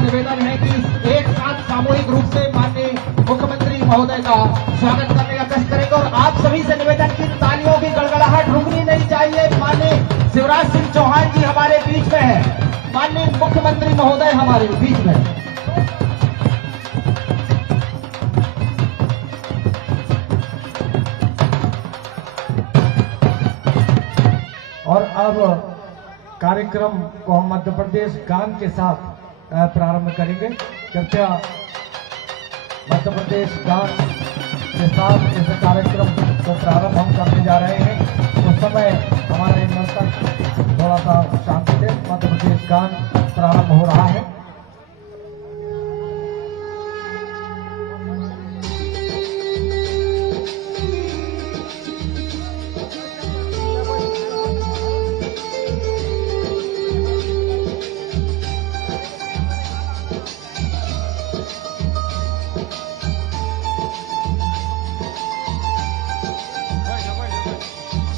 से निवेदन है कि एक साथ सामूहिक रूप से माननीय मुख्यमंत्री महोदय का स्वागत करने का कष्ट करेंगे। और आप सभी से निवेदन की तालियों की गड़गड़ाहट रुकनी नहीं चाहिए। माननीय शिवराज सिंह चौहान जी हमारे बीच में है, माननीय मुख्यमंत्री महोदय हमारे बीच में है। और अब कार्यक्रम को हम मध्य प्रदेश गान के साथ प्रारंभ करेंगे। कृपया मध्य प्रदेश गान के साथ इस कार्यक्रम को प्रारंभ हम करने जा रहे हैं। उस समय हमारे नर्तक थोड़ा सा शांति से मध्य प्रदेश गान प्रारंभ हो रहा है।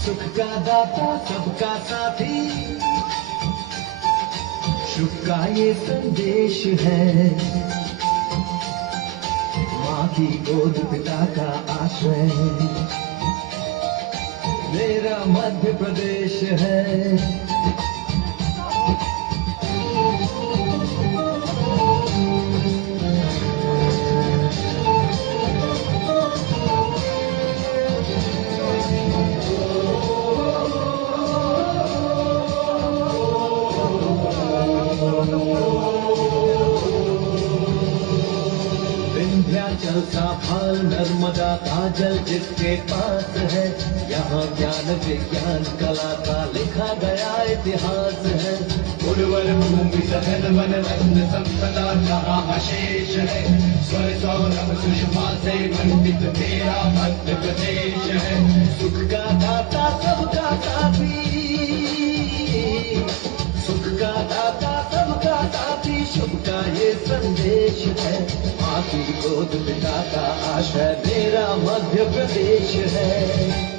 सुख का दाता सबका साथी, सुख का ये संदेश है। माँ की गोद पिता का आश्रय, मेरा मध्य प्रदेश है। विंध्याचल सा फल नर्मदा का जल जिसके पास है, यहाँ ज्ञान विज्ञान कला का लिखा गया इतिहास है। उर्वर भूमि सघन वन रत्न संपदा जहाँ अशेष है, स्वर सौरभ सुषमा से मंडित मेरा मध्य प्रदेश है। सुख का दाता सबका साथी, सुख का दाता सबका साथी, शुभ का ये संदेश है। माँ की गोद पिता का आश्रय, मेरा मध्य प्रदेश है।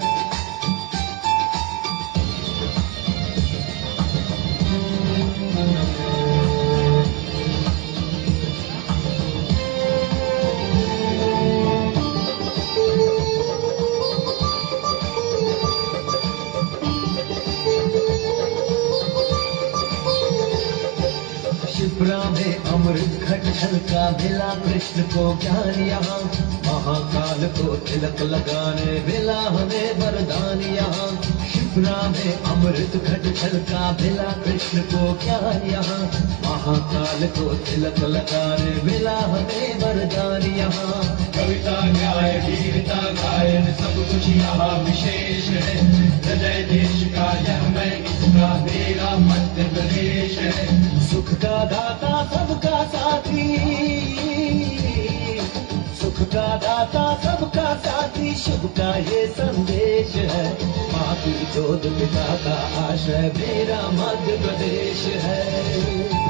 शिप्रा में अमृत घट छलका, मिला कृष्ण को ज्ञान यहाँ। महाकाल को तिलक लगाने मिला हमें वरदान यहाँ। शिप्रा में अमृत घट छलका, मिला कृष्ण को ज्ञान यहाँ। महाकाल को तिलक लगाने मिला हमें वरदान यहाँ। कविता न्याय वीरता गायन सब कुछ यहाँ विशेष है। हृदय देश का यह मैं इसका मेरा मध्य प्रदेश है। सुख का दाता सबका साथी, सुख का दाता सबका साथी, शुभ का ये संदेश है। माँ की गोद पिता का आश्रय, मेरा मध्य प्रदेश है।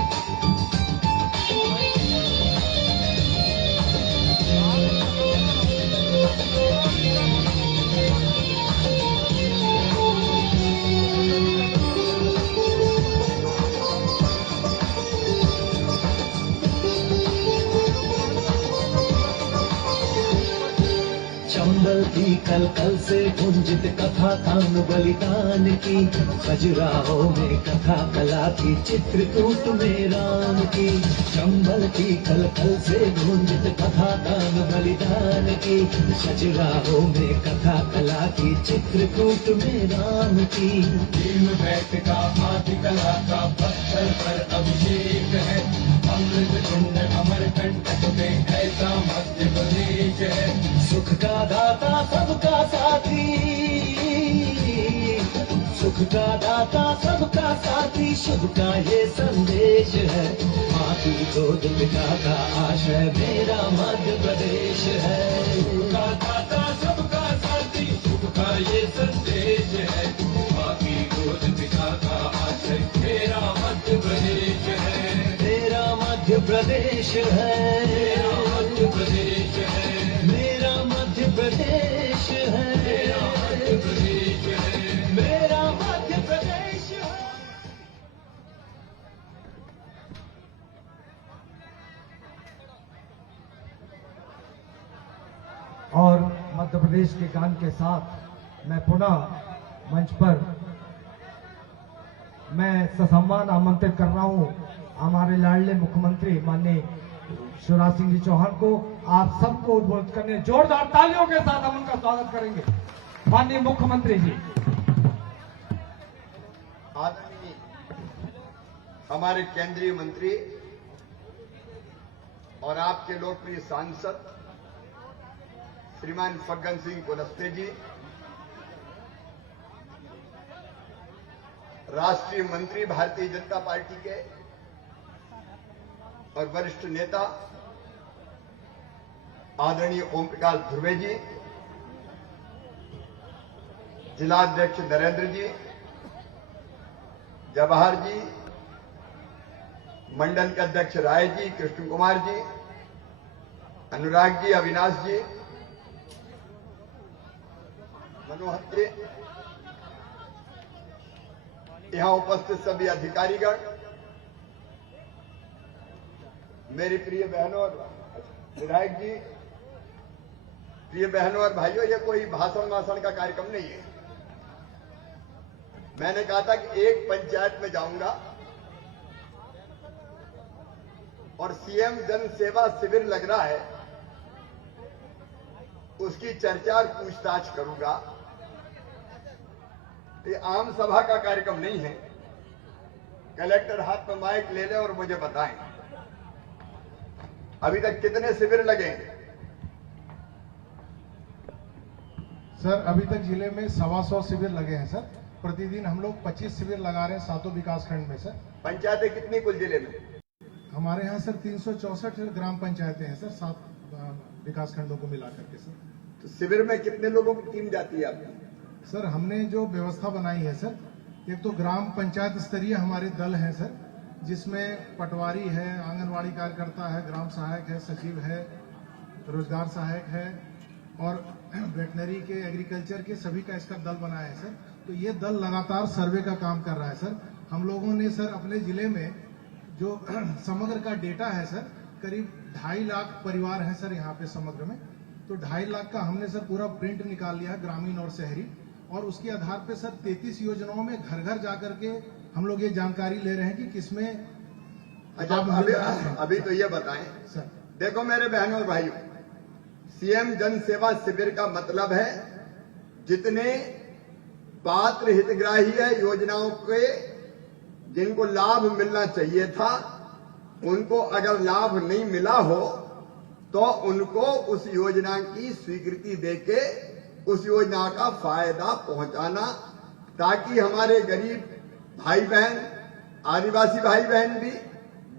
चंबल की कल कल से गुंजित कथा कान बलिदान की, खजुराहो में कथा कला की, चित्रकूट में राम की। चंबल की कल कल से गुंजित कथा कान बलिदान की, खजुराहो में कथा कला की, चित्रकूट में राम की। भीम बैठ का आदि कला का पत्थर पर अभिषेक है। अमृत कुंड अमरकंटक में ऐसा मध्य प्रदेश है। सुख का दाता सबका साथी, सुख का दाता सबका साथी, शुभ का ये संदेश है। माँ की गोद पिता का आश्रय, मेरा मध्य प्रदेश है। सुख का दाता सबका साथी, शुभ का ये संदेश है। माँ की गोद पिता का आश्रय, मेरा मध्य प्रदेश है। मेरा मध्य प्रदेश है, मेरा मध्य प्रदेश है, मेरा मध्य प्रदेश है, मेरा मध्य प्रदेश है, मेरा मध्य प्रदेश है। मध्य प्रदेश के गान के साथ मैं पुनः मंच पर मैं ससम्मान आमंत्रित कर रहा हूं हमारे लाडले मुख्यमंत्री माननीय शिवराज सिंह जी चौहान को। आप सबको उद्बोधित करने जोरदार तालियों के साथ हम उनका स्वागत करेंगे। माननीय मुख्यमंत्री जी। आदरणीय हमारे केंद्रीय मंत्री और आपके लोकप्रिय सांसद श्रीमान फग्गन सिंह कुलस्ते जी, राष्ट्रीय मंत्री भारतीय जनता पार्टी के और वरिष्ठ नेता आदरणीय ओम प्रकाश ध्रुवे जी, जिलाध्यक्ष नरेंद्र जी, जवाहर जी, मंडल के अध्यक्ष राय जी, कृष्ण कुमार जी, अनुराग जी, अविनाश जी, मनोहर जी, यहां उपस्थित सभी अधिकारीगण, मेरी प्रिय बहनों और विधायक जी, प्रिय बहनों और भाइयों, ये कोई भाषण का कार्यक्रम नहीं है। मैंने कहा था कि एक पंचायत में जाऊंगा और सीएम जन सेवा शिविर लग रहा है, उसकी चर्चा और पूछताछ करूंगा। ये आम सभा का कार्यक्रम नहीं है। कलेक्टर हाथ में माइक ले ले और मुझे बताएं अभी तक कितने शिविर लगे। सर अभी तक जिले में 125 शिविर लगे हैं सर। प्रतिदिन हम लोग 25 शिविर लगा रहे हैं 7 विकास खंड में सर। पंचायतें कितनी कुल जिले में? हमारे यहाँ सर 364 ग्राम पंचायतें हैं सर, 7 विकास खंडों को मिलाकर के सर। तो शिविर में कितने लोगों की टीम जाती है आपकी? सर हमने जो व्यवस्था बनाई है सर, एक तो ग्राम पंचायत स्तरीय हमारे दल हैं सर, जिसमें पटवारी है, आंगनवाड़ी कार्यकर्ता है, ग्राम सहायक है, सचिव है, रोजगार सहायक है और वेटनरी के, एग्रीकल्चर के सभी का इसका दल बनाया है सर। तो ये दल लगातार सर्वे का काम कर रहा है सर। हम लोगों ने सर अपने जिले में जो समग्र का डेटा है सर, करीब 2.5 लाख परिवार हैं सर यहाँ पे समग्र में। तो 2.5 लाख का हमने सर पूरा प्रिंट निकाल लिया ग्रामीण और शहरी, और उसके आधार पे सर 33 योजनाओं में घर घर जाकर के हम लोग ये जानकारी ले रहे हैं कि किसमें। अच्छा, अभी तो ये बताएं सर। देखो मेरे बहनों और भाइयों, सीएम जन सेवा शिविर का मतलब है जितने पात्र हितग्राही है योजनाओं के, जिनको लाभ मिलना चाहिए था, उनको अगर लाभ नहीं मिला हो तो उनको उस योजना की स्वीकृति देके उस योजना का फायदा पहुंचाना, ताकि हमारे गरीब भाई बहन, आदिवासी भाई बहन भी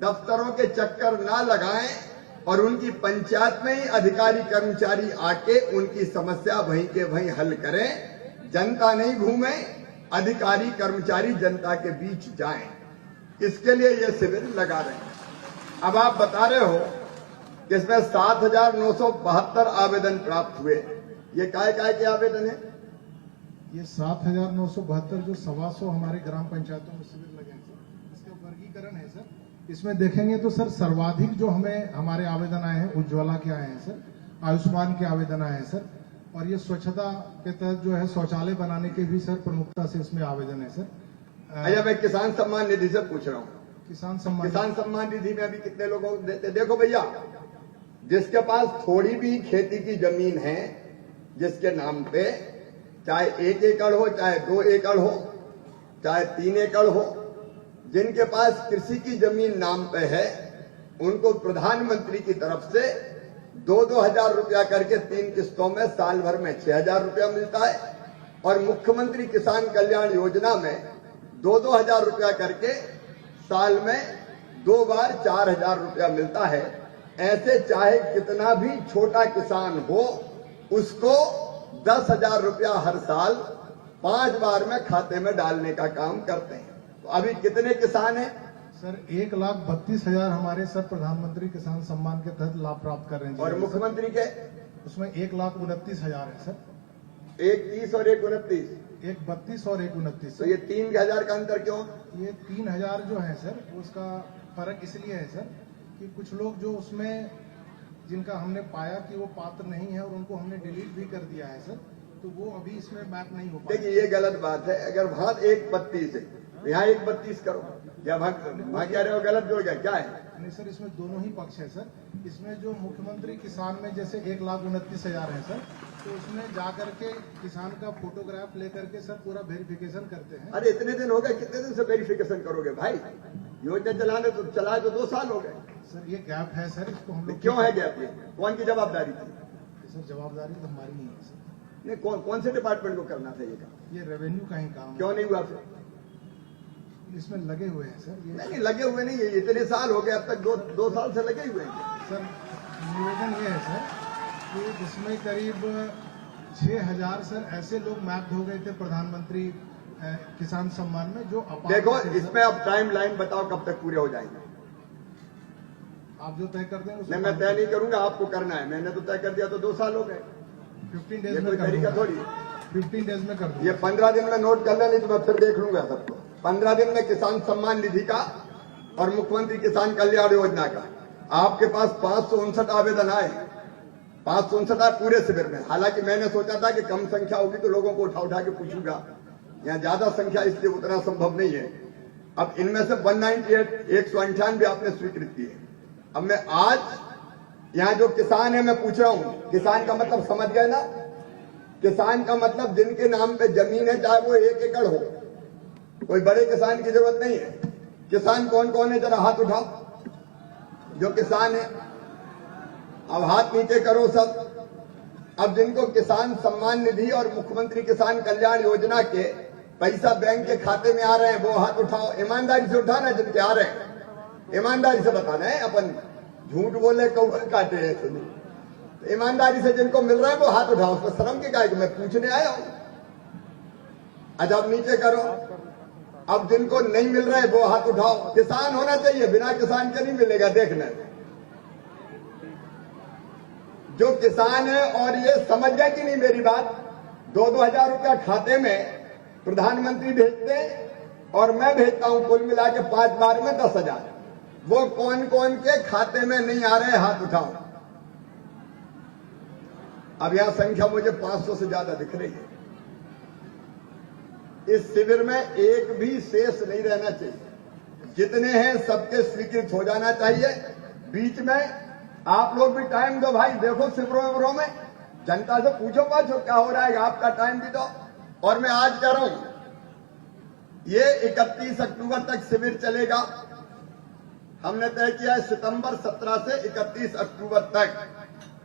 दफ्तरों के चक्कर ना लगाएं और उनकी पंचायत में ही अधिकारी कर्मचारी आके उनकी समस्या वहीं के वहीं हल करें। जनता नहीं घूमे, अधिकारी कर्मचारी जनता के बीच जाएं। इसके लिए ये शिविर लगा रहे हैं। अब आप बता रहे हो कि इसमें 7,972 आवेदन प्राप्त हुए। ये काय के आवेदन है? ये 7,972 जो 125 हमारे ग्राम पंचायतों में शिविर लगे हैं सर, इसका वर्गीकरण है सर। इसमें देखेंगे तो सर सर्वाधिक जो हमारे आवेदन आए हैं उज्ज्वला के आए हैं सर, आयुष्मान के आवेदन आए हैं सर, और ये स्वच्छता के तहत जो है शौचालय बनाने के भी सर प्रमुखता से इसमें आवेदन है सर। अच्छा, मैं किसान सम्मान निधि से पूछ रहा हूँ। किसान सम्मान निधि में अभी कितने लोगों को देते? देखो भैया, जिसके पास थोड़ी भी खेती की जमीन है, जिसके नाम पे, चाहे 1 एकड़ हो, चाहे 2 एकड़ हो, चाहे 3 एकड़ हो, जिनके पास कृषि की जमीन नाम पे है, उनको प्रधानमंत्री की तरफ से 2-2 हजार रुपया करके 3 किस्तों में साल भर में 6,000 रुपया मिलता है, और मुख्यमंत्री किसान कल्याण योजना में 2-2 हजार रुपया करके साल में 2 बार 4,000 रुपया मिलता है। ऐसे चाहे कितना भी छोटा किसान हो, उसको 10,000 रुपया हर साल 5 बार में खाते में डालने का काम करते हैं। तो अभी कितने किसान हैं? सर 1,32,000 हमारे सर प्रधानमंत्री किसान सम्मान के तहत लाभ प्राप्त कर रहे हैं। और मुख्यमंत्री के? उसमें 1,29,000 है सर। 1,30 और 1,29? 1,32 और 1,29। तो ये 3,000 का अंतर क्यों? ये 3,000 जो है सर, उसका फर्क इसलिए है सर कि कुछ लोग जो उसमें जिनका हमने पाया कि वो पात्र नहीं है और उनको हमने डिलीट भी कर दिया है सर, तो वो अभी इसमें मैप नहीं हो पाएगा। देखिए ये गलत बात है। अगर वहां 132 है यहाँ 132 करो या भाग क्या रहे हो, गलत जो क्या है? नहीं सर, इसमें दोनों ही पक्ष है सर। इसमें जो मुख्यमंत्री किसान में जैसे 1,29,000 है सर, तो उसमें जाकर के किसान का फोटोग्राफ लेकर के सर पूरा वेरिफिकेशन करते हैं। अरे इतने दिन हो गए, कितने दिन से वेरिफिकेशन करोगे भाई? योजना चलाए तो 2 साल हो गए सर। ये गैप है सर, इसको हम लोग क्यों है गैप? ये कौन की जवाबदारी थी? सर जवाबदारी तो हमारी नहीं है सर। नहीं, कौन से डिपार्टमेंट को करना था ये काम? ये रेवेन्यू का ही काम है। क्यों नहीं हुआ फिर? इसमें लगे हुए हैं सर। ये नहीं लगे हुए नहीं है, इतने साल हो गए, अब तक 2 साल से लगे हुए हैं। सर निवेदन ये है सर कि इसमें करीब 6,000 सर ऐसे लोग मैप हो गए थे प्रधानमंत्री किसान सम्मान में, जो अपात्र देखो थे, सर। इसमें अब टाइम लाइन बताओ कब तक पूरे हो जाएंगे? आप जो तय कर दें नहीं, मैं तय नहीं करूंगा, आपको करना है। मैंने तो तय कर दिया तो 2 साल हो गए। 15 ये डेज कोई में कर तरीका दूंगा। थोड़ी है। 15 डेज में कर दूंगा। ये 15 दिन में नोट कर ले, नहीं तो मैं फिर देख लूंगा सबको। 15 दिन में किसान सम्मान निधि का और मुख्यमंत्री किसान कल्याण योजना का आपके पास 559 आवेदन आए। 559 आए पूरे शिविर में। हालांकि मैंने सोचा था कि कम संख्या होगी तो लोगों को उठा के पूछूंगा, यहाँ ज्यादा संख्या इसलिए उतना संभव नहीं है। अब इनमें से 198 आपने स्वीकृत किए। अब मैं आज यहाँ जो किसान है मैं पूछ रहा हूँ, किसान का मतलब समझ गए ना? किसान का मतलब जिनके नाम पे जमीन है, चाहे वो 1 एकड़ हो, कोई बड़े किसान की जरूरत नहीं है। किसान कौन कौन है, जरा हाथ उठाओ जो किसान है। अब हाथ नीचे करो सब। अब जिनको किसान सम्मान निधि और मुख्यमंत्री किसान कल्याण योजना के पैसा बैंक के खाते में आ रहे हैं, वो हाथ उठाओ। ईमानदारी से उठाना, जिनके आ रहे हैं ईमानदारी से बताना है। अपन झूठ बोले कौवा काटे ऐसे नहीं। तो ईमानदारी से जिनको मिल रहा है वो हाथ उठाओ। उसमें शर्म की काय, मैं पूछने आया हूं। अच्छा अब नीचे करो। अब जिनको नहीं मिल रहा है वो हाथ उठाओ। किसान होना चाहिए, बिना किसान के नहीं मिलेगा। देखना जो किसान है, और ये समझ गया कि नहीं मेरी बात? 2-2 हजार रुपया खाते में प्रधानमंत्री भेजते और मैं भेजता हूं, कुल मिला के 5 बार में 10,000। वो कौन कौन के खाते में नहीं आ रहे, हाथ उठाओ। अब यहां संख्या मुझे 500 से ज्यादा दिख रही है। इस शिविर में एक भी शेष नहीं रहना चाहिए। जितने हैं सबके स्वीकृत हो जाना चाहिए। बीच में आप लोग भी टाइम दो भाई, देखो शिविरों में जनता से पूछो पाछो क्या हो रहा है, आपका टाइम भी दो। और मैं आज कह रहा हूं ये 31 अक्टूबर तक शिविर चलेगा। हमने तय किया है सितंबर 17 से 31 अक्टूबर तक।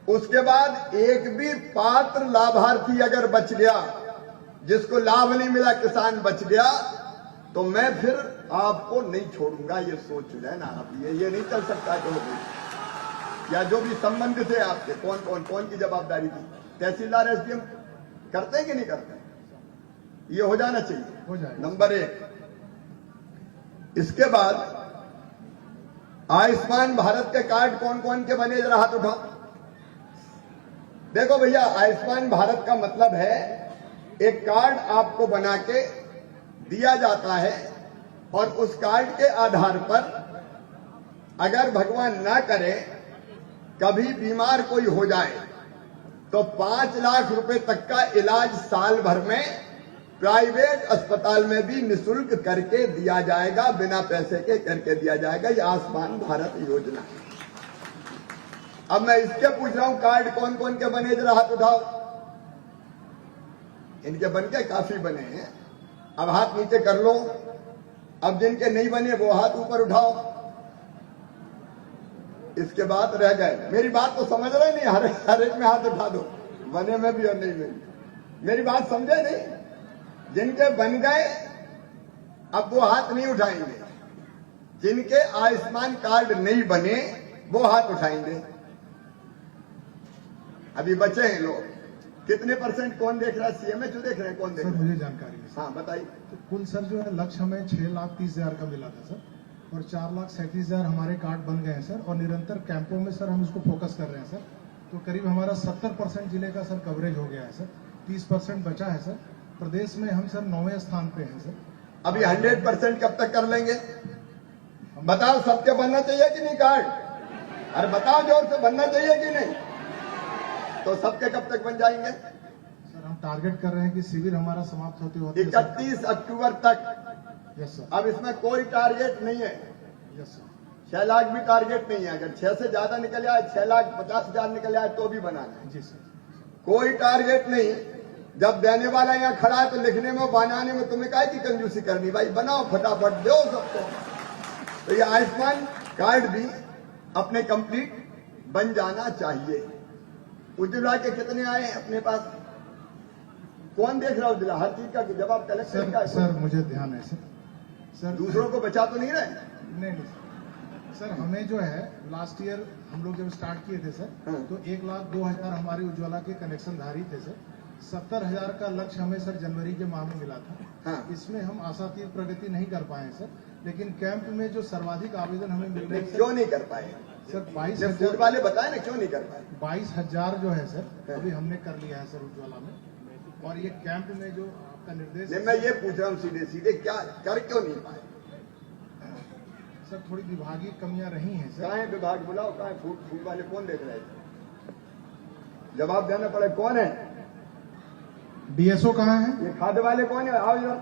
उसके बाद एक भी पात्र लाभार्थी अगर बच गया, जिसको लाभ नहीं मिला, किसान बच गया, तो मैं फिर आपको नहीं छोड़ूंगा। ये सोच लेना आप। ये नहीं चल सकता कि हो गई, या जो भी संबंधित है आपके, कौन की जवाबदारी थी? तहसीलदार एसडीएम करते हैं कि नहीं करते? ये हो जाना चाहिए, हो जाएगा। नंबर 1। इसके बाद आयुष्मान भारत के कार्ड कौन कौन के बने, जरा हाथ उठाओ। देखो भैया, आयुष्मान भारत का मतलब है एक कार्ड आपको बना के दिया जाता है, और उस कार्ड के आधार पर अगर भगवान ना करे कभी बीमार कोई हो जाए तो 5 लाख रुपए तक का इलाज साल भर में प्राइवेट अस्पताल में भी निःशुल्क करके दिया जाएगा, बिना पैसे के करके दिया जाएगा। ये आयुष्मान भारत योजना। अब मैं इसके पूछ रहा हूं कार्ड कौन कौन के बने, जरा हाथ उठाओ। इनके बनके काफी बने हैं। अब हाथ नीचे कर लो। अब जिनके नहीं बने वो हाथ ऊपर उठाओ। इसके बाद रह गए। मेरी बात तो समझ रहे नहीं? हर एक में हाथ उठा दो, बने में भी और नहीं में। मेरी बात समझे नहीं? जिनके बन गए अब वो हाथ नहीं उठाएंगे। जिनके आयुष्मान कार्ड नहीं बने वो हाथ उठाएंगे। अभी बचे हैं लोग। कितने %? कौन देख रहा है? सीएमएचओ देख रहे हैं? कौन देख सर रहा है? मुझे जानकारी है। हाँ बताइए। तो कुल सर जो है लक्ष्य हमें 6,30,000 का मिला था सर, और 4,37,000 हमारे कार्ड बन गए हैं सर। और निरंतर कैंपों में सर हम इसको फोकस कर रहे हैं सर। तो करीब हमारा 70% जिले का सर कवरेज हो गया है सर। 30% बचा है सर। प्रदेश में हम सर 9वें स्थान पे हैं सर। अभी 100% कब तक कर लेंगे? बताओ, सबके बनना चाहिए कि नहीं कार्ड? अरे बताओ जोर से बनना चाहिए कि नहीं? तो सबके कब तक बन जाएंगे? सर हम टारगेट कर रहे हैं कि शिविर हमारा समाप्त होते होते 31 अक्टूबर तक। यस सर, अब इसमें कोई टारगेट नहीं है, यस सर, 6 लाख भी टारगेट नहीं है। अगर 6 से ज्यादा निकल आए, 6,50,000 निकल आए तो भी बनाना है, जी सर। कोई टारगेट नहीं। जब देने वाला यहाँ खड़ा है तो लिखने में बनाने में तुम्हें काहे की कंजूसी करनी? भाई बनाओ, फटाफट दो सबको। तो ये आयुष्मान कार्ड भी अपने कंप्लीट बन जाना चाहिए। उज्ज्वला के कितने आए हैं अपने पास? कौन देख रहा है उज्ज्वला? हर चीज का जवाब कलेक्टर का है। सर मुझे ध्यान है सर। दूसरों को बचा तो नहीं रहे? नहीं सर, हमें जो है लास्ट ईयर हम लोग जब स्टार्ट किए थे सर, हाँ। तो 1,02,000 हमारे उज्ज्वला के कनेक्शन धारी थे सर। 70,000 का लक्ष्य हमें सर जनवरी के माह में मिला था। हाँ। इसमें हम आशातीत प्रगति नहीं कर पाए सर, लेकिन कैंप में जो सर्वाधिक आवेदन हमें मिल रहे हैं क्यों नहीं कर पाए? सर फूड 22,000 वाले बताए ना क्यों नहीं कर पाए? 22,000 जो है सर हाँ। अभी हमने कर लिया है सर उज्ज्वला में। और ये कैंप में जो आपका निर्देश नहीं, मैं ये पूछ रहा हूँ सीधे सीधे, क्या कर क्यों नहीं पाए? सर थोड़ी विभागीय कमियां रही हैं सर। कहाँ है विभाग? बुलाओ, कहाँ है फूड वाले? कौन देख रहे थे? जवाब देना पड़े। कौन है डीएसओ कहाँ है? ये? खाद्य वाले कौन है? आओ इधर।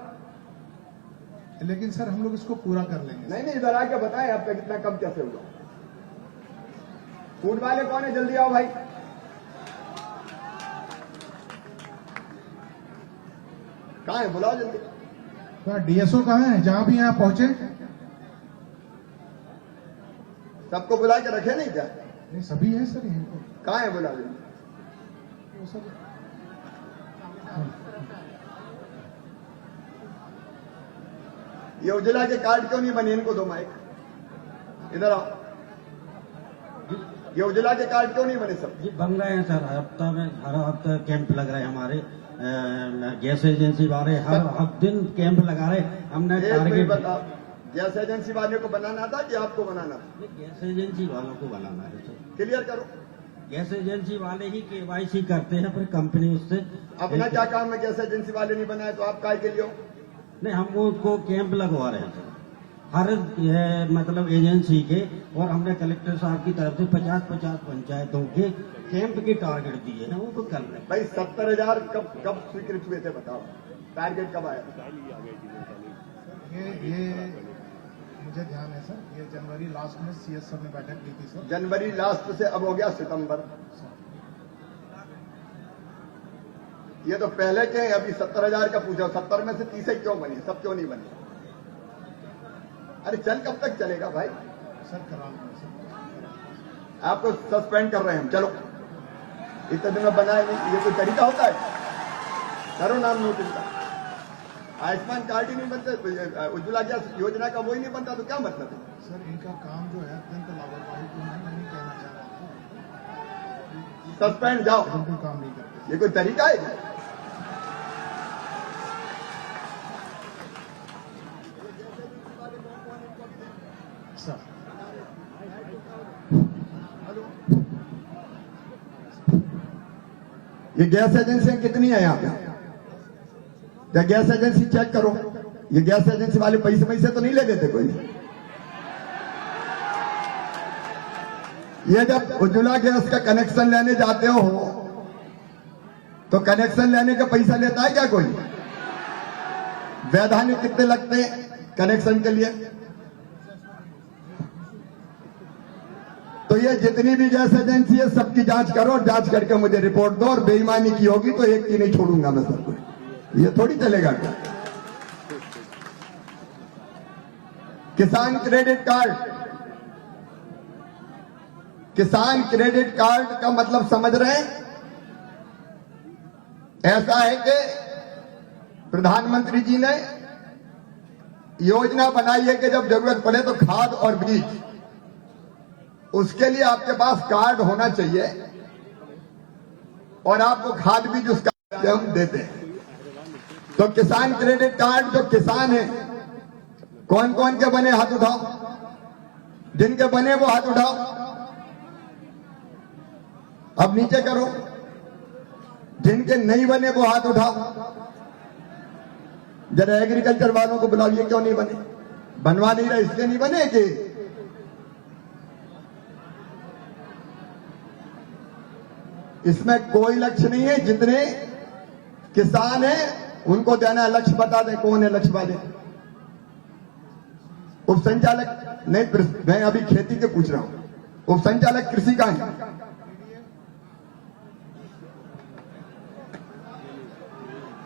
लेकिन सर हम लोग इसको पूरा कर लेंगे। नहीं, इधर आके बताएं आपका कितना कम कैसे हुआ। फूड वाले कौन है? जल्दी आओ भाई। कहाँ है? बुलाओ जल्दी। तो डीएसओ कहाँ है जहाँ भी यहाँ पहुंचे? सबको बुला के रखे नहीं क्या? नहीं सभी है सर यहीं पर। कहाँ है? बुला जल्दी। वो सर ये उज्ज्वला के कार्ड क्यों नहीं बने? इनको दो माइक, इधर आओ। ये उज्ज्वला के कार्ड क्यों नहीं बने सब? जी बन रहे हैं सर, हफ्ता में हर हफ्ता कैंप लग रहे हैं हमारे। गैस एजेंसी वाले हर दिन कैंप लगा रहे। हमने एक मिनट टारगेट बताओ, गैस एजेंसी वाले को बनाना था कि आपको बनाना था? गैस एजेंसी वालों को बनाना है सर। क्लियर करो। गैस एजेंसी वाले ही केवाईसी करते हैं, फिर कंपनी उससे अपना क्या काम है? गैस एजेंसी वाले नहीं बनाए तो आप काय के लिए हो? नहीं, हम उनको कैंप लगवा रहे हैं सर हर मतलब एजेंसी के। और हमने कलेक्टर साहब की तरफ से 50-50 पंचायतों के कैंप की टारगेट दिए हैं, वो तो कर रहे हैं। भाई 70,000 कब स्वीकृत हुए थे बताओ? टारगेट कब आया? ये मुझे ध्यान है सर, ये जनवरी लास्ट में सीएस सर ने बैठक की थी सर। जनवरी लास्ट से अब हो गया सितंबर। ये तो पहले के हैं, अभी 70,000 का पूछा। 70 में से 30 क्यों बनी? सब क्यों नहीं बनी? अरे चल कब तक चलेगा भाई? सर करा लेंगे सर। आपको सस्पेंड कर रहे हैं हम। चलो, इतने दिन में बनाए नहीं, ये कोई तरीका होता है? करो नाम नोट इनका। आयुष्मान कार्ड ही नहीं बनते, उज्ज्वला गैस योजना का वही नहीं बनता तो क्या मतलब है? सर इनका काम जो है अत्यंत लापरवाही तो मैं नहीं कहना चाह रहा था। सस्पेंड जाओ। बिल्कुल काम नहीं करते। ये कोई तरीका है? सर ये गैस एजेंसियां कितनी है यहाँ पे? क्या गैस एजेंसी चेक करो। ये गैस एजेंसी वाले पैसे तो नहीं ले देते कोई? ये जब उज्ज्वला गैस का कनेक्शन लेने जाते हो तो कनेक्शन लेने का पैसा लेता है क्या कोई? वैधानिक कितने लगते हैं कनेक्शन के लिए? तो ये जितनी भी गैस एजेंसी है सबकी जांच करो और जांच करके मुझे रिपोर्ट दो। और बेईमानी की होगी तो एक की नहीं छोड़ूंगा मैं सबको। ये थोड़ी चलेगा क्या? किसान क्रेडिट कार्ड, किसान क्रेडिट कार्ड का मतलब समझ रहे हैं? ऐसा है कि प्रधानमंत्री जी ने योजना बनाई है कि जब जरूरत पड़े तो खाद और बीज, उसके लिए आपके पास कार्ड होना चाहिए और आपको खाद बीज उसका हम देते हैं। तो किसान क्रेडिट कार्ड जो किसान है, कौन कौन के बने हाथ उठाओ? जिनके बने वो हाथ उठाओ। अब नीचे करो। जिनके नहीं बने वो हाथ उठाओ। जरा एग्रीकल्चर वालों को बुलाइए, क्यों नहीं बने? बनवा नहीं रहे इसलिए नहीं बने कि इसमें कोई लक्ष्य नहीं है। जितने किसान हैं उनको देना है। लक्ष्य बता दें कौन है लक्ष्य वाले। उप संचालक नहीं, मैं अभी खेती के पूछ रहा हूं। उप संचालक कृषि का है,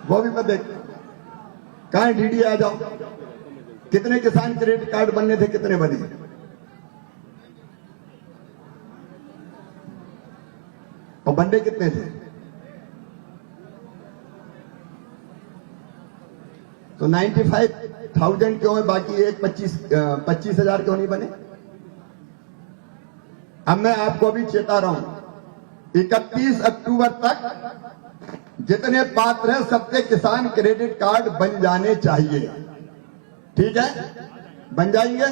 वो भी मत देख। कहां है डीडी? आ जाओ। कितने किसान क्रेडिट कार्ड बनने थे, कितने बने? और बंडे कितने थे? तो 95,000 क्यों है, बाकी एक 25,000 क्यों नहीं बने? अब मैं आपको अभी चेता रहा हूं, 31 अक्टूबर तक जितने पात्र हैं सबके किसान क्रेडिट कार्ड बन जाने चाहिए। ठीक है, बन जाएंगे।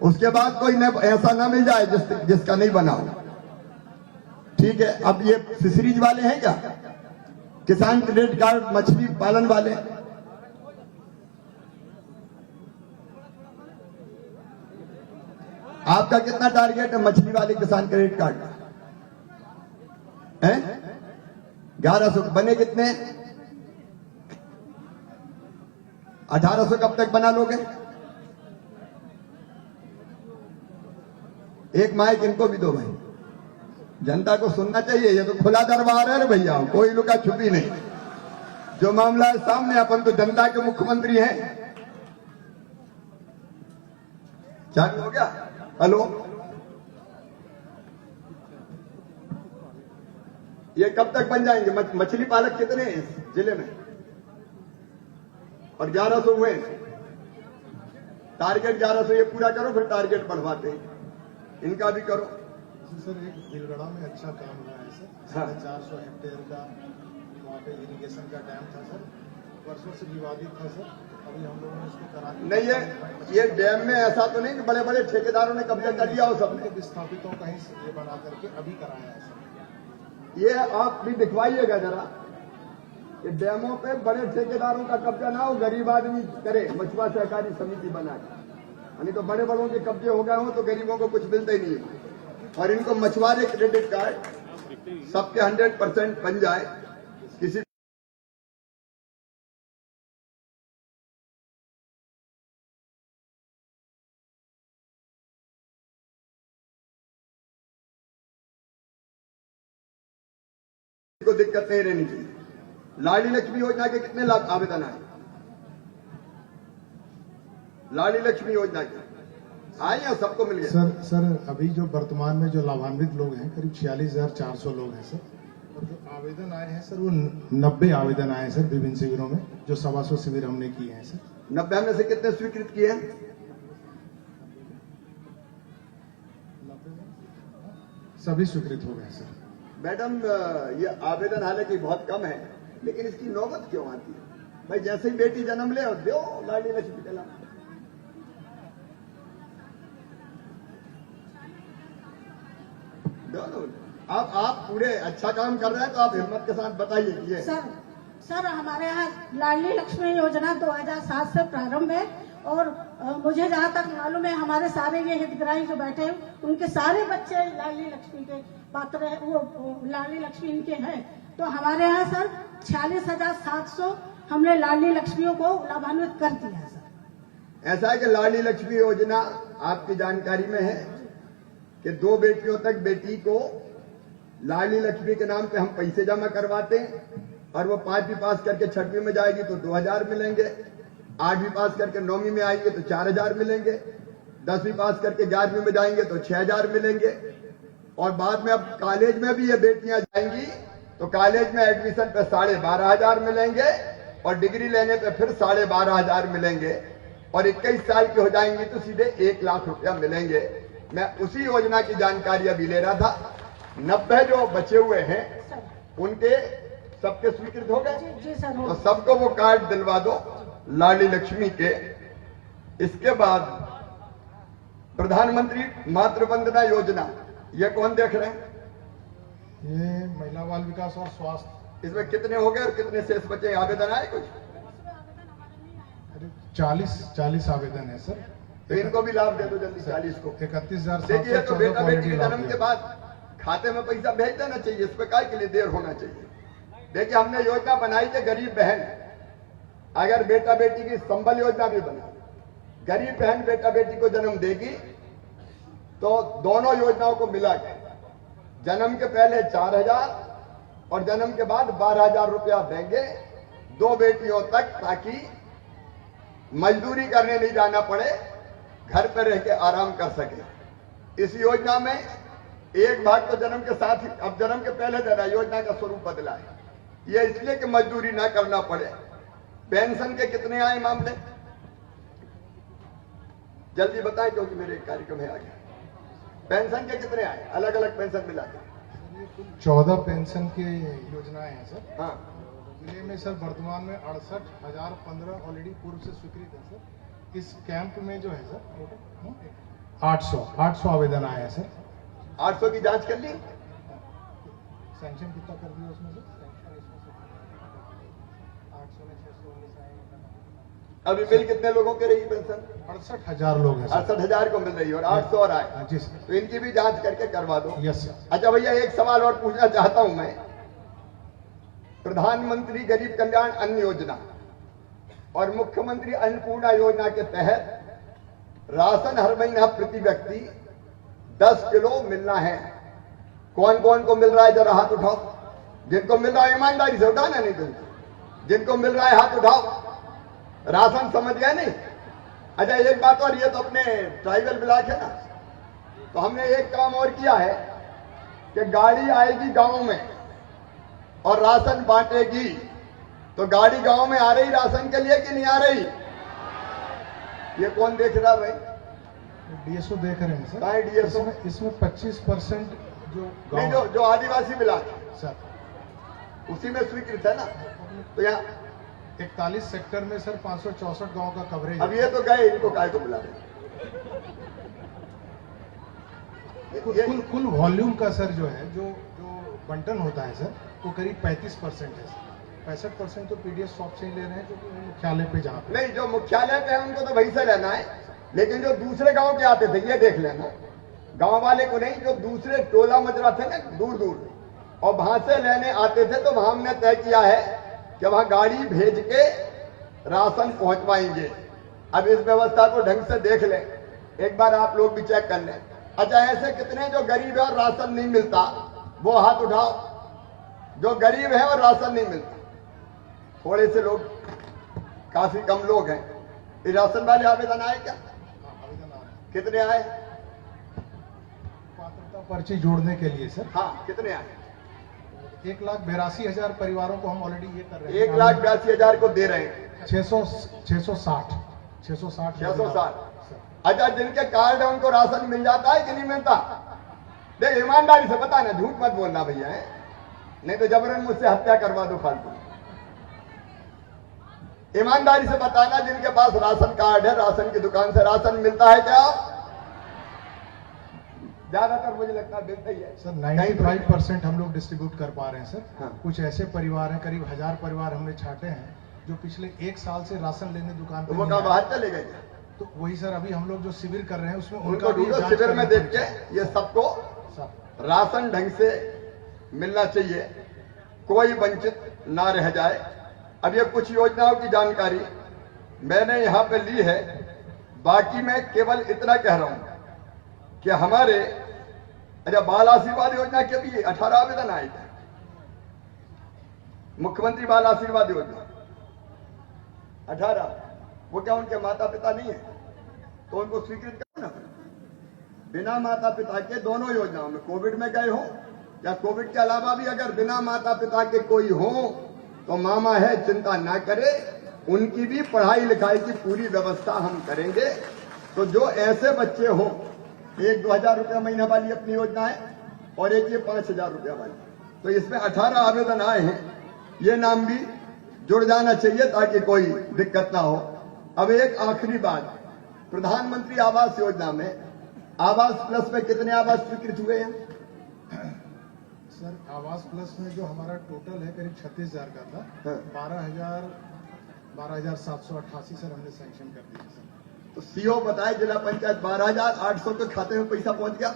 उसके बाद कोई ऐसा ना मिल जाए जिसका नहीं बना हो। ठीक है, अब ये फिशरीज वाले हैं क्या किसान क्रेडिट कार्ड? मछली पालन वाले? आपका कितना टारगेट है मछली वाले किसान क्रेडिट कार्ड का? है 1100। बने कितने? 1800 कब तक बना लोगे? एक माइक इनको भी दो भाई, जनता को सुनना चाहिए। ये तो खुला दरबार है रे भैया, कोई लुका छुपी नहीं। जो मामला है सामने, अपन तो जनता के मुख्यमंत्री हैं। चालू हो गया? हेलो, ये कब तक बन जाएंगे? मछली पालक कितने हैं इस जिले में? और 1100 हुए। टारगेट 1100 ये पूरा करो, फिर टारगेट बढ़वाते हैं। इनका भी करो। सर एक भीलगड़ा में अच्छा काम हुआ है सर। हाँ। 450 हेक्टेयर का वहाँ पे इरिगेशन का डैम था सर, वर्षों से विवादित था सर। अभी हम लोगों ने उसको करा नहीं है ये डैम में ऐसा तो नहीं कि बड़े बड़े ठेकेदारों ने कब्जा कर लिया हो सबने। विस्थापितों का ही ये बना करके अभी कराया है सर। ये आप भी दिखवाइएगा जरा, कि डैमों पे बड़े ठेकेदारों का कब्जा ना हो, गरीब आदमी करे, मछुआ सहकारी समिति बना के। यानी तो बड़े बड़ों के कब्जे हो गए हो तो गरीबों को कुछ मिलता ही नहीं है। और इनको मछुआरे क्रेडिट कार्ड सबके 100% बन जाए। किसी को दिक्कत नहीं रहनी चाहिए। लाडली लक्ष्मी योजना के कितने लाभ आवेदन आए? लाडली लक्ष्मी योजना के आए या सबको मिल गया? सर अभी जो वर्तमान में जो लाभान्वित लोग हैं करीब 46,400 लोग हैं सर। और जो आवेदन आए हैं सर वो 90 आवेदन आए हैं सर विभिन्न शिविरों में, जो 125 शिविर हमने किए हैं सर। 90 में से कितने स्वीकृत किए हैं? सभी स्वीकृत हो गए सर। मैडम ये आवेदन हालांकि बहुत कम है, लेकिन इसकी नौबत क्यों आती है? भाई जैसे ही बेटी जन्म ले और दो लाडली लक्ष्मी का लाभ। आप पूरे अच्छा काम कर रहे हैं तो आप हिम्मत के साथ बताइए कि ये सर हमारे यहाँ लाडली लक्ष्मी योजना 2007 से प्रारंभ है। और मुझे जहाँ तक मालूम है हमारे सारे ये हितग्राही जो बैठे हैं उनके सारे बच्चे लाडली लक्ष्मी के पात्र है, वो लाडली लक्ष्मी इनके हैं। तो हमारे यहाँ सर 46,700 हमने लाडली लक्ष्मियों को लाभान्वित कर दिया है सर। ऐसा है कि लाडली लक्ष्मी योजना आपकी जानकारी में है कि 2 बेटियों तक बेटी को लाडली लक्ष्मी के नाम पे हम पैसे जमा करवाते हैं। और वो 5वीं पास करके 6वीं में जाएगी तो 2,000 मिलेंगे, 8वीं पास करके 9वीं में आएंगे तो 4,000 मिलेंगे, 10वीं पास करके 11वीं में जाएंगे तो 6,000 मिलेंगे। और बाद में अब कॉलेज में भी ये बेटियां जाएंगी तो कॉलेज में एडमिशन पे 12,500 मिलेंगे और डिग्री लेने पे फिर 12,500 मिलेंगे। और 21 साल की हो जाएंगी तो सीधे 1 लाख रुपया मिलेंगे। मैं उसी योजना की जानकारी अभी ले रहा था। 90 जो बचे हुए हैं उनके सबके स्वीकृत हो गए। जी सर। तो सबको वो कार्ड दिलवा दो लाडली लक्ष्मी के। इसके बाद प्रधानमंत्री मातृ वंदना योजना, ये कौन देख रहे हैं? ये महिला बाल विकास और स्वास्थ्य। इसमें कितने हो गए और कितने शेष बचे? आवेदन आए कुछ? 40 आवेदन है सर। तो इनको भी लाभ दे दो जल्दी 40 को। 31,714 देखिए तो बेटा बेटी के जन्म के बाद खाते में पैसा भेज देना चाहिए, इस पे काय के लिए देर होना चाहिए। देखिए हमने योजना बनाई कि गरीब बहन अगर बेटा बेटी की संबल योजना भी बना, गरीब बहन बेटा बेटी को जन्म देगी तो दोनों योजनाओं को मिला के जन्म के पहले 4,000 और जन्म के बाद 12,000 रुपया देंगे 2 बेटियों तक, ताकि मजदूरी करने नहीं जाना पड़े, घर पर रह के आराम कर सके। इस योजना में एक भाग तो जन्म के साथ ही, अब जन्म के पहले देना, योजना का स्वरूप बदला है। यह इसलिए कि मजदूरी ना करना पड़े। पेंशन के कितने आए मामले जल्दी बताएं, क्योंकि मेरे कार्यक्रम है आगे। पेंशन के कितने आए, अलग अलग पेंशन मिला के? 14 पेंशन की योजनाएं हैं सर। हाँ, जिले में सर वर्तमान में 68,015 ऑलरेडी पूर्व से स्वीकृत है सर। इस कैंप में जो है सर 800 आवेदन आए हैं सर। 800 की जांच कर ली, सैंक्शन कितना कर दिया उसमें से? 800 में 619 आए। अभी मिल कितने लोगों के रही पेंशन? 68,000 लोग हैं सर। 68,000 को मिल रही है और 800 और आए, जी सर। तो इनकी भी जांच करके करवा दो। Yes sir. अच्छा भैया, एक सवाल और पूछना चाहता हूं मैं। प्रधानमंत्री गरीब कल्याण अन्न योजना और मुख्यमंत्री अन्नपूर्णा योजना के तहत राशन हर महीना प्रति व्यक्ति 10 किलो मिलना है। कौन कौन को मिल रहा है, जरा हाथ उठाओ। जिनको मिल रहा है ईमानदारी से उठाना, नहीं तो जिनको मिल रहा है हाथ उठाओ। राशन समझ गए नहीं? अच्छा एक बात और, ये तो अपने ट्राइबल ब्लॉक है ना, तो हमने एक काम और किया है कि गाड़ी आएगी गांव में और राशन बांटेगी, तो गाड़ी गांव में आ रही राशन के लिए कि नहीं आ रही? ये कौन देख रहा भाई? डीएसओ देख रहे हैं सर। कहाँ है डीएसओ? इसमें 25% जो नहीं, जो आदिवासी ब्लॉक सर उसी में स्वीकृत है ना। तो यहाँ 41 सेक्टर में सर 564 गांव का कवरेज। अब ये तो गए, इनको काय को बुला रहे? कुल वॉल्यूम का सर जो है, जो बंटन होता है सर, वो करीब 35% है सर। 65% तो पीडीएस शॉप से ही ले रहे हैं, जो कि मुख्यालय पे जहाँ पे। नहीं, जो मुख्यालय पे है उनको तो वहीं से लेना है, लेकिन जो दूसरे गांव के आते थे ये देख लेना, गांव वाले को नहीं, जो दूसरे टोला मजरा थे ना दूर दूर और वहां से लेने आते थे, तो वहां हमने तय किया है कि वहां गाड़ी भेज के राशन पहुंचवाएंगे। अब इस व्यवस्था को ढंग से देख लें, एक बार आप लोग भी चेक कर लें। अच्छा, ऐसे कितने जो गरीब है और राशन नहीं मिलता, वो हाथ उठाओ। जो गरीब है और राशन नहीं मिलता, थोड़े से लोग, काफी कम लोग हैं। ये राशन वाले आवेदन आए क्या? कितने आए? पात्रता पर्ची जोड़ने के लिए सर। हाँ, कितने आए? 1,82,000 परिवारों को हम ऑलरेडी ये कर रहे हैं। 1,82,000 को दे रहे हैं। 660। 660। अच्छा, जिनके कार्ड है उनको राशन मिल जाता है कि नहीं मिलता? देख, ईमानदारी से बताना, झूठ मत बोलना भैया, है नहीं तो जबरन मुझसे हत्या करवा दो फालतू। ईमानदारी से बताना, जिनके पास राशन कार्ड है, राशन की दुकान से राशन मिलता है क्या? ज्यादातर मुझे लगता है मिलता ही है सर। 95% हम लोग डिस्ट्रीब्यूट कर पा रहे हैं सर। हाँ। कुछ ऐसे परिवार हैं, करीब 1000 परिवार हमने छांटे हैं, जो पिछले 1 साल से राशन लेने दुकान तो पे वो नहीं कहाँ आए। बाहर चले गए? तो वही सर, अभी हम लोग जो शिविर कर रहे हैं उसमें उनको भी ढूंढो, जांच शिविर में करनी देख के पड़ेगी। ये सबको सर, राशन ढंग से मिलना चाहिए, कोई वंचित ना रह जाए। अब ये कुछ योजनाओं की जानकारी मैंने यहाँ पे ली है, बाकी मैं केवल इतना कह रहा हूं कि हमारे, अच्छा, बाल आशीर्वाद योजना के भी 18 आवेदन आए थे। मुख्यमंत्री बाल आशीर्वाद योजना 18, वो क्या उनके माता पिता नहीं है तो उनको स्वीकृत करो ना। बिना माता पिता के दोनों योजनाओं में, कोविड में गए हो या कोविड के अलावा भी अगर बिना माता पिता के कोई हो तो मामा है, चिंता ना करे, उनकी भी पढ़ाई लिखाई की पूरी व्यवस्था हम करेंगे। तो जो ऐसे बच्चे हो, एक 2,000 रुपया महीना वाली अपनी योजना है और एक ये 5,000 रुपया वाली, तो इसमें 18 आवेदन आए हैं। ये नाम भी जुड़ जाना चाहिए ताकि कोई दिक्कत ना हो। अब एक आखिरी बात, प्रधानमंत्री आवास योजना में आवास प्लस में कितने आवास स्वीकृत हुए हैं? सर, आवास प्लस में जो हमारा टोटल है करीब 36,000 का था। हाँ। 12,788 सर हमने सैंक्शन कर दिया सर। तो सीओ बताए जिला पंचायत 12,800 के खाते में पैसा पहुंच गया।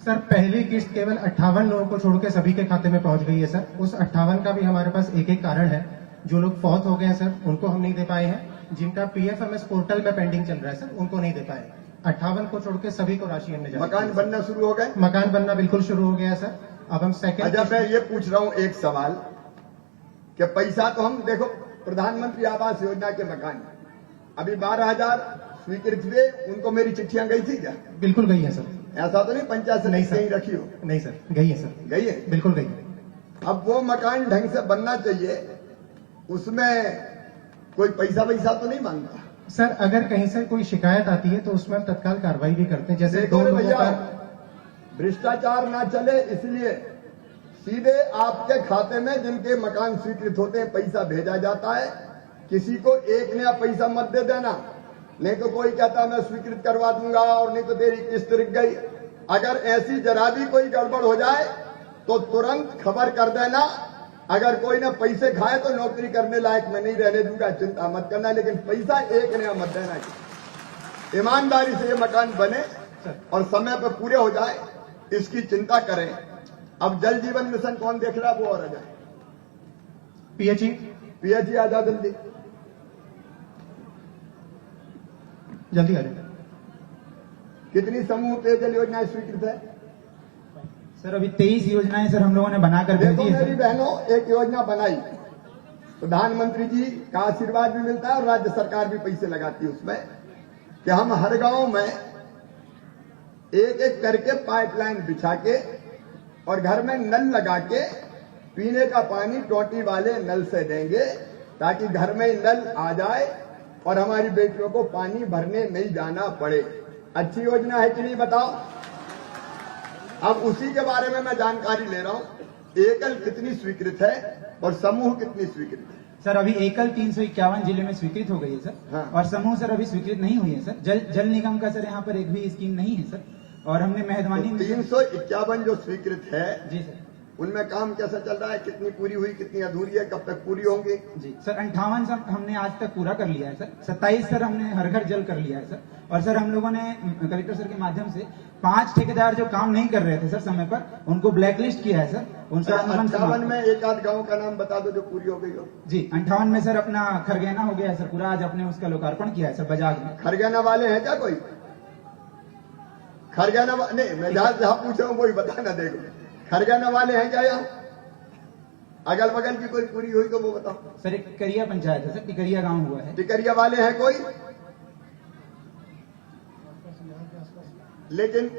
सर पहली किस्त केवल 58 लोगों को छोड़ के सभी के खाते में पहुंच गई है सर। उस 58 का भी हमारे पास एक एक कारण है। जो लोग फौत हो गए हैं सर उनको हम नहीं दे पाए हैं, जिनका PFMS पोर्टल में पेंडिंग चल रहा है सर उनको नहीं दे पाए। 58 को छोड़ के सभी को राशि हमने जारी मकान की है। बनना शुरू हो गए? मकान बनना बिल्कुल शुरू हो गया है सर। अब हम सेकंड अच्छा, मैं ये पूछ रहा हूं एक सवाल कि पैसा तो हम देखो प्रधानमंत्री आवास योजना के मकान अभी 12,000 स्वीकृत हुए, उनको मेरी चिट्ठियां गई थी क्या? बिल्कुल गई है सर। ऐसा तो नहीं पंचायत से नहीं नहीं सर। कहीं रखी हो? नहीं सर, गई है सर। गई है? बिल्कुल गई है। अब वो मकान ढंग से बनना चाहिए, उसमें कोई पैसा वैसा तो नहीं मांगता? सर अगर कहीं से कोई शिकायत आती है तो उसमें हम तत्काल कार्रवाई भी करते हैं। जैसे देखो दो रे लोगों भैया, का भ्रष्टाचार ना चले इसलिए सीधे आपके खाते में जिनके मकान स्वीकृत होते हैं पैसा भेजा जाता है। किसी को एक नया पैसा मत दे देना, नहीं तो कोई कहता मैं स्वीकृत करवा दूंगा और नहीं तो तेरी किस्त रुक गई। अगर ऐसी जरा भी कोई गड़बड़ हो जाए तो तुरंत खबर कर देना। अगर कोई ने पैसे खाए तो नौकरी करने लायक मैं नहीं रहने दूंगा, चिंता मत करना, लेकिन पैसा एक नया मत देना। ईमानदारी से ये मकान बने और समय पर पूरे हो जाए, इसकी चिंता करें। अब जल जीवन मिशन कौन देख रहा है? वो और आ जाए। PHE आ जाओ जल्दी जल्दी आ जाए। कितनी समूह पेयजल योजनाएं स्वीकृत है? सर अभी 23 योजनाएं सर हम लोगों ने बनाकर देखो भेजी है मेरी सर। बहनों, एक योजना बनाई, प्रधानमंत्री जी का आशीर्वाद भी मिलता है और राज्य सरकार भी पैसे लगाती है उसमें, कि हम हर गांव में एक एक करके पाइपलाइन बिछा के और घर में नल लगा के पीने का पानी टोटी वाले नल से देंगे, ताकि घर में नल आ जाए और हमारी बेटियों को पानी भरने नहीं जाना पड़े। अच्छी योजना है कि नहीं बताओ? अब उसी के बारे में मैं जानकारी ले रहा हूं। एकल कितनी स्वीकृत है और समूह कितनी स्वीकृत है? सर अभी एकल 351 जिले में स्वीकृत हो गई है सर। हाँ। और समूह सर अभी स्वीकृत नहीं हुई है सर। जल निगम का सर यहाँ पर एक भी स्कीम नहीं है सर। और हमने मेहरबानी 351 जो स्वीकृत है जी सर। उनमें काम कैसा चल रहा है? कितनी पूरी हुई, कितनी अधूरी है, कब तक पूरी होंगी? जी सर 58 सर हमने आज तक पूरा कर लिया है सर। 27 सर हमने हर घर जल कर लिया है सर। और सर हम लोगों ने कलेक्टर सर के माध्यम से 5 ठेकेदार जो काम नहीं कर रहे थे सर समय पर, उनको ब्लैकलिस्ट किया है सर। उनका 58 में एक आध गांव का नाम बता दो जो पूरी हो गई हो। जी 58 में सर अपना खरगैना हो गया है सर पूरा। आज अपने उसका लोकार्पण किया है सर बजाज में। खरगैना वाले हैं क्या कोई? खरगैना नहीं, मैं जहां पूछ रहा हूं वही बताना। देखो खरगैना वाले हैं क्या यहाँ? अगल बगल की कोई पूरी हुई तो वो बताओ। सर एक टिकरिया पंचायत है सर, टिकरिया गांव हुआ है। टिकरिया वाले हैं कोई? लेकिन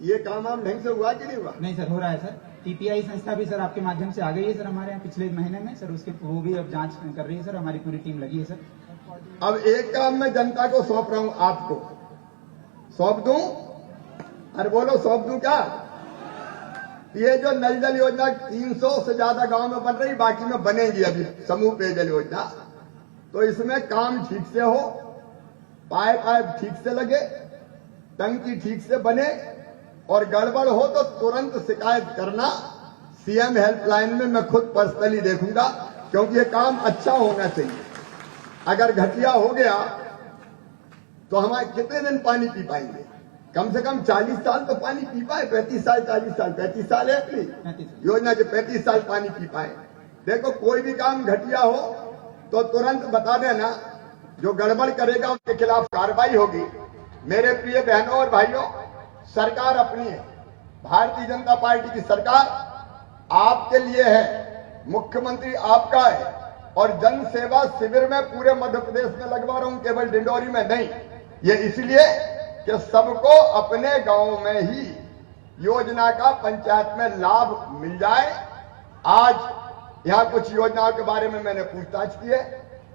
ये काम आम ढंग से हुआ कि नहीं हुआ? नहीं सर हो रहा है सर। TPI संस्था भी सर आपके माध्यम से आ गई है सर हमारे यहाँ पिछले महीने में सर। उसके वो भी अब जांच कर रही है सर। हमारी पूरी टीम लगी है सर। अब एक काम मैं जनता को सौंप रहा हूं, आपको सौंप दूं? अरे बोलो सौंप दूं क्या? ये जो नल जल योजना 300 से ज्यादा गांव में बन रही, बाकी में बनेगी अभी समूह पेयजल योजना, तो इसमें काम ठीक से हो, पाइप ठीक से लगे, टंकी ठीक से बने, और गड़बड़ हो तो तुरंत शिकायत करना। CM हेल्पलाइन में मैं खुद पर्सनली देखूंगा, क्योंकि ये काम अच्छा होना चाहिए। अगर घटिया हो गया तो हमारे कितने दिन पानी पी पाएंगे? कम से कम 40 साल तो पानी पी पाए। 35 साल 40 साल 35 साल है अपनी योजना के, 35 साल पानी पी पाए। देखो कोई भी काम घटिया हो तो तुरंत बता देना, जो गड़बड़ करेगा उसके खिलाफ कार्रवाई होगी। मेरे प्रिय बहनों और भाइयों, सरकार अपनी है, भारतीय जनता पार्टी की सरकार आपके लिए है, मुख्यमंत्री आपका है, और जन सेवा शिविर में पूरे मध्य प्रदेश में लगवा रहा हूं, केवल डिंडोरी में नहीं। ये इसलिए कि सबको अपने गांव में ही योजना का पंचायत में लाभ मिल जाए। आज यहां कुछ योजनाओं के बारे में मैंने पूछताछ की है।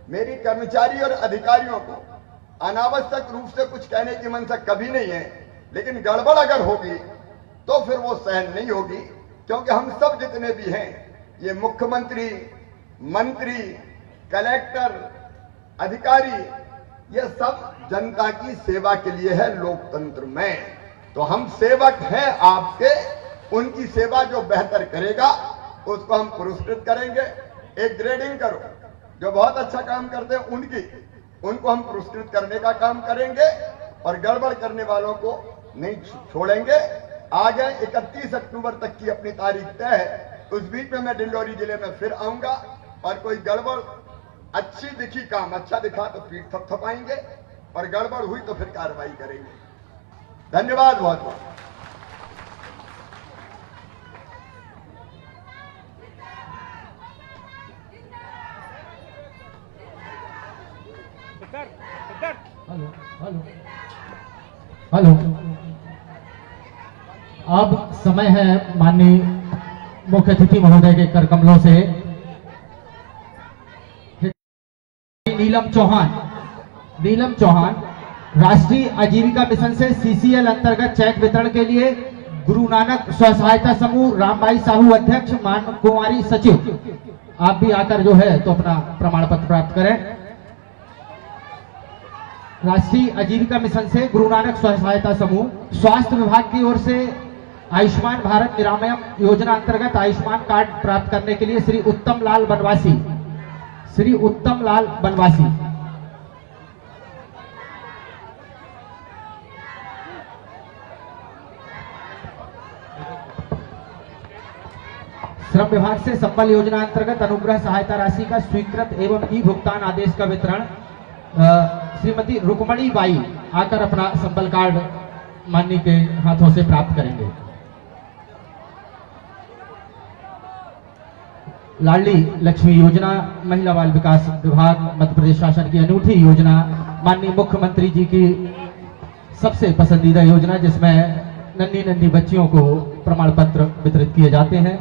मेरी कर्मचारी और अधिकारियों को अनावश्यक रूप से कुछ कहने की मनसा कभी नहीं है, लेकिन गड़बड़ अगर होगी तो फिर वो सहन नहीं होगी, क्योंकि हम सब जितने भी हैं, ये मुख्यमंत्री, मंत्री, कलेक्टर, अधिकारी, ये सब जनता की सेवा के लिए है लोकतंत्र में। तो हम सेवक हैं आपके, उनकी सेवा जो बेहतर करेगा उसको हम पुरस्कृत करेंगे। एक ग्रेडिंग करो, जो बहुत अच्छा काम करते हैं उनको हम पुरस्कृत करने का काम करेंगे, और गड़बड़ करने वालों को नहीं छोड़ेंगे। आज है 31 अक्टूबर तक की अपनी तारीख तय है। उस बीच में मैं डिंडोरी जिले में फिर आऊंगा और कोई गड़बड़ अच्छी दिखी, काम अच्छा दिखा तो पीठ थपथपाएंगे और गड़बड़ हुई तो फिर कार्रवाई करेंगे। धन्यवाद बहुत बहुत। हेलो हेलो हेलो, अब समय है माननीय मुख्य अतिथि महोदय के कर कमलों से नीलम चौहान राष्ट्रीय आजीविका मिशन से सीसीएल अंतर्गत चेक वितरण के लिए गुरु नानक स्व सहायता समूह रामबाई साहू अध्यक्ष मान कुमारी सचिव, आप भी आकर जो है तो अपना प्रमाण पत्र प्राप्त करें। राष्ट्रीय आजीविका मिशन से गुरु नानक स्व सहायता समूह स्वास्थ्य विभाग की ओर से आयुष्मान भारत निरामयम योजना अंतर्गत आयुष्मान कार्ड प्राप्त करने के लिए श्री उत्तम लाल बनवासी श्रम विभाग से संबल योजना अंतर्गत अनुग्रह सहायता राशि का स्वीकृत एवं ई भुगतान आदेश का वितरण श्रीमती रुक्मणी बाई आकर अपना संबल कार्ड माननीय के हाथों से प्राप्त करेंगे। लाडली लक्ष्मी योजना महिला बाल विकास विभाग मध्य प्रदेश शासन की अनूठी योजना, माननीय मुख्यमंत्री जी की सबसे पसंदीदा योजना, जिसमें नन्ही नन्ही बच्चियों को प्रमाण पत्र वितरित किए जाते हैं।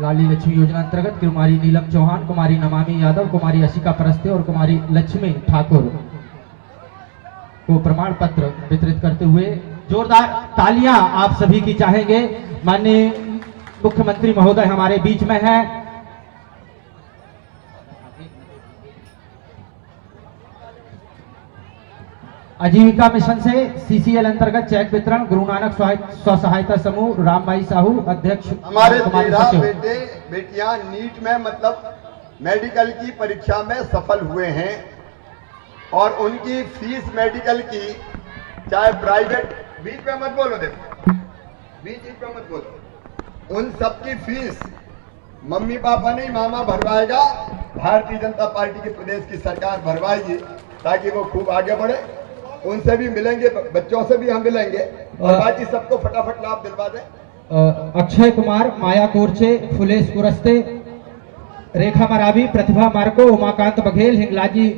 लाडली लक्ष्मी योजना अंतर्गत कुमारी नीलम चौहान, कुमारी नमामि यादव, कुमारी अशिका परस्ते और कुमारी लक्ष्मी ठाकुर को प्रमाण पत्र वितरित करते हुए जोरदार तालियां आप सभी की चाहेंगे। माननीय मुख्यमंत्री महोदय हमारे बीच में हैं। आजीविका मिशन से सीसीएल अंतर्गत चेक वितरण गुरु नानक स्व सहायता समूह रामबाई साहू अध्यक्ष। हमारे 13 बेटे बेटियां नीट में मतलब मेडिकल की परीक्षा में सफल हुए हैं और उनकी फीस मेडिकल की, चाहे प्राइवेट, बीच में मत बोलो, देखो बीच में मत बोलो, उन सबकी फीस मम्मी पापा नहीं मामा भरवाएगा, भारतीय जनता पार्टी की प्रदेश की सरकार भरवाएगी ताकि वो खूब आगे बढ़े। उनसे भी मिलेंगे, बच्चों से भी हम मिलेंगे और बाकी सबको फटाफट लाभ दिलवा दें। अक्षय कुमार, माया कोरचे, फुलेश कुरस्ते, रेखा मरावी, प्रतिभा मार्को, उमाकांत बघेल, हिंगलाजी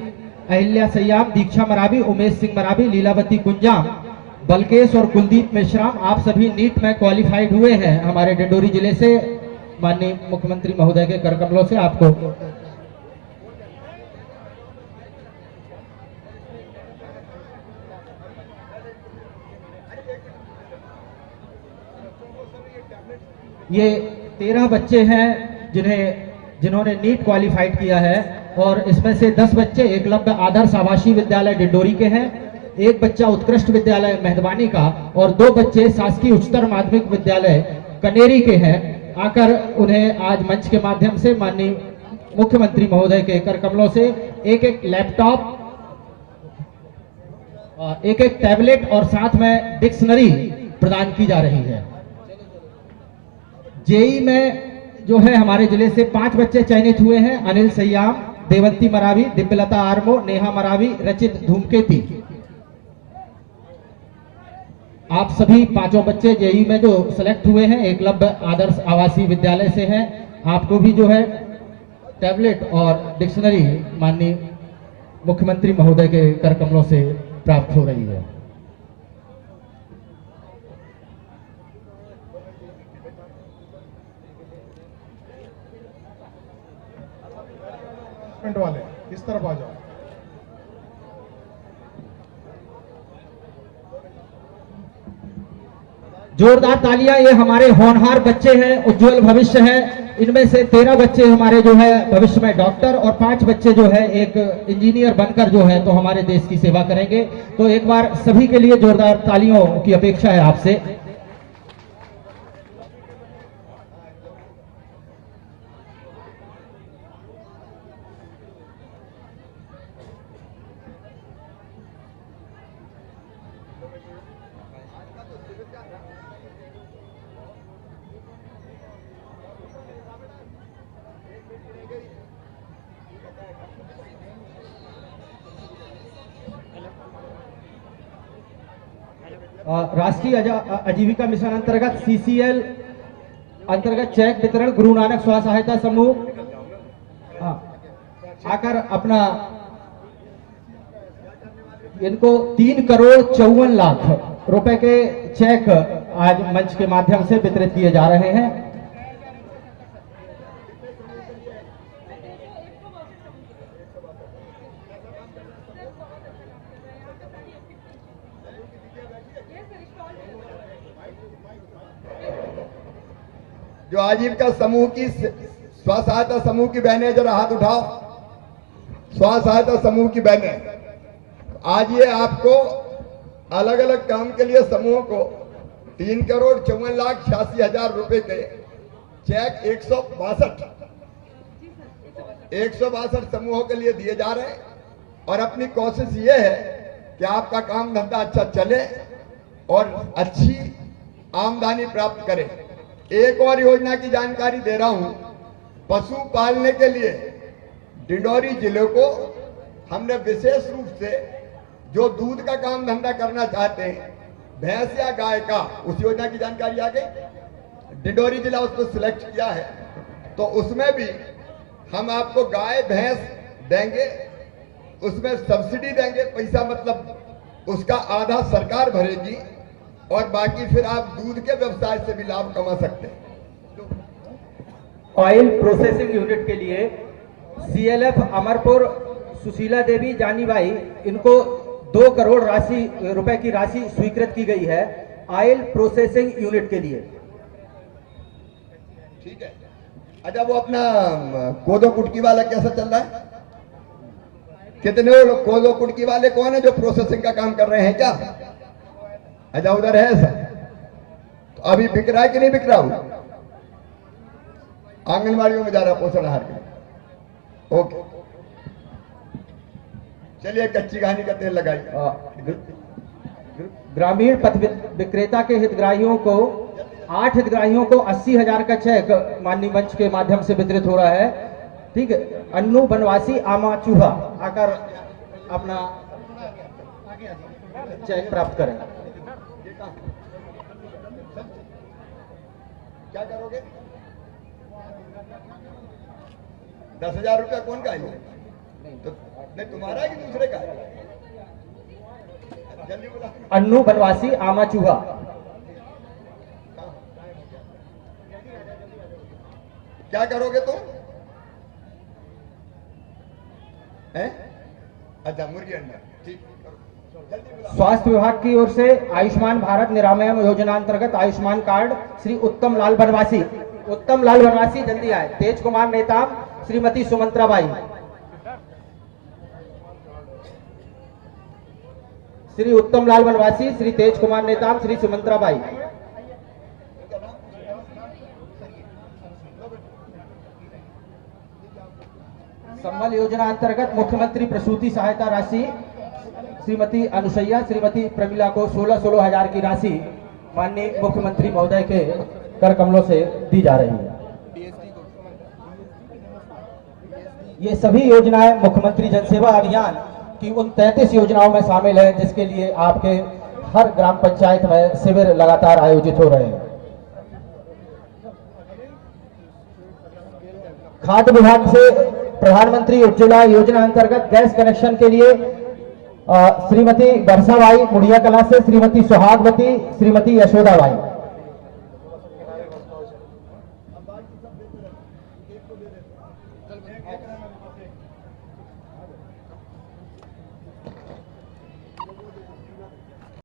अहिल्या सयाम, दीक्षा मरावी, उमेश सिंह मरावी, लीलावती कुंजाम, बलकेश और कुलदीप मेश्राम, आप सभी नीट में क्वालिफाइड हुए हैं हमारे डिंडोरी जिले से। माननीय मुख्यमंत्री महोदय के कर कमलों से आपको ये 13 बच्चे हैं जिन्होंने नीट क्वालिफाइड किया है और इसमें से 10 बच्चे एकलव्य आदर्श आवासीय विद्यालय डिंडोरी के हैं, एक बच्चा उत्कृष्ट विद्यालय मेहदबानी का और 2 बच्चे शासकीय उच्चतर माध्यमिक विद्यालय कनेरी के हैं। आकर उन्हें आज मंच के माध्यम से माननीय मुख्यमंत्री महोदय के कर कमलों से एक लैपटॉप, एक टैबलेट और साथ में डिक्शनरी प्रदान की जा रही है। जेई में जो है हमारे जिले से 5 बच्चे चयनित हुए हैं, अनिल सयाम, देवंती मरावी, दिव्यलता आर्मो, नेहा मरावी, रचित धूमकेती। आप सभी 5 बच्चे जेई में जो सिलेक्ट हुए हैं एकलव्य आदर्श आवासीय विद्यालय से हैं। आपको भी जो है टैबलेट और डिक्शनरी माननीय मुख्यमंत्री महोदय के कर कमलों से प्राप्त हो रही है। वाले इस तरफ आ जाओ। जोरदार तालियां, ये हमारे होनहार बच्चे हैं, उज्जवल भविष्य है। इनमें से 13 बच्चे हमारे जो है भविष्य में डॉक्टर और 5 बच्चे जो है एक इंजीनियर बनकर जो है तो हमारे देश की सेवा करेंगे। तो एक बार सभी के लिए जोरदार तालियों की अपेक्षा है आपसे। राष्ट्रीय आजीविका मिशन अंतर्गत CCL अंतर्गत चेक वितरण गुरु नानक स्व सहायता समूह आकर अपना इनको 3,54,00,000 रुपए के चेक आज मंच के माध्यम से वितरित किए जा रहे हैं। जो आजीविका समूह की स्व सहायता समूह की बहनें जरा हाथ उठाओ। स्व सहायता समूह की बहनें, आज ये आपको अलग अलग काम के लिए समूह को 3,54,86,000 रुपए के चेक 162 समूहों के लिए दिए जा रहे हैं। और अपनी कोशिश ये है कि आपका काम धंधा अच्छा चले और अच्छी आमदनी प्राप्त करें। एक और योजना की जानकारी दे रहा हूं। पशु पालने के लिए डिंडोरी जिले को हमने विशेष रूप से जो दूध का काम धंधा करना चाहते हैं, भैंस या गाय का, उस योजना की जानकारी आ गई। डिंडोरी जिला उसको सिलेक्ट किया है, तो उसमें भी हम आपको गाय भैंस देंगे, उसमें सब्सिडी देंगे। पैसा मतलब उसका आधा सरकार भरेगी और बाकी फिर आप दूध के व्यवसाय से भी लाभ कमा सकते हैं। ऑयल प्रोसेसिंग यूनिट के लिए CLF अमरपुर सुशीला देवी जानीबाई, इनको 2 करोड़ रुपए की राशि स्वीकृत की गई है ऑयल प्रोसेसिंग यूनिट के लिए। ठीक है। अच्छा, वो अपना कोदो कुटकी वाला कैसा चल रहा है? कितने लोग कोदो कुटकी वाले कौन है जो प्रोसेसिंग का काम कर रहे हैं क्या? अच्छा, उधर है सर। तो अभी बिक रहा है कि नहीं बिक रहा हूं? आंगनबाड़ियों में जा रहा पोषण आहार के लिए। ओके, चलिए कच्ची कहानी का तेल लगाइए। ग्रामीण पथ विक्रेता के हितग्राहियों को 8 हितग्राहियों को 80,000 का चेक माननीय मंच के माध्यम से वितरित हो रहा है। ठीक है, अन्नू बनवासी आमाचूहा आकर अपना चेक प्राप्त करें। क्या करोगे? 10,000 रुपया कौन का है? तो नहीं, तुम्हारा है कि दूसरे का? जल्दी बोला। अन्नू बनवासी आमाचूहा। क्या करोगे तुम? अच्छा, मुर्गी अंडा। ठीक, जल्दी बोला। स्वास्थ्य विभाग की ओर से आयुष्मान भारत निरामयम योजना अंतर्गत आयुष्मान कार्ड श्री उत्तम लाल बनवासी जल्दी आए। तेज कुमार नेताम, श्रीमती सुमंत्रा बाई। श्री उत्तम लाल बनवासी, श्री तेज कुमार नेताम, श्री सुमंत्रा बाई। संबल योजना अंतर्गत मुख्यमंत्री प्रसूति सहायता राशि श्रीमती अनुसैया, श्रीमती प्रमिला को 16,000 की राशि माननीय मुख्यमंत्री महोदय के कर कमलों से दी जा रही है। ये सभी योजनाएं मुख्यमंत्री जनसेवा अभियान की उन 33 योजनाओं में शामिल है जिसके लिए आपके हर ग्राम पंचायत में शिविर लगातार आयोजित हो रहे हैं। खाद्य विभाग से प्रधानमंत्री उज्ज्वला योजना अंतर्गत गैस कनेक्शन के लिए श्रीमती वर्षाबाई मुड़िया कला से, श्रीमती सुहागवती, श्रीमती यशोदाबाई।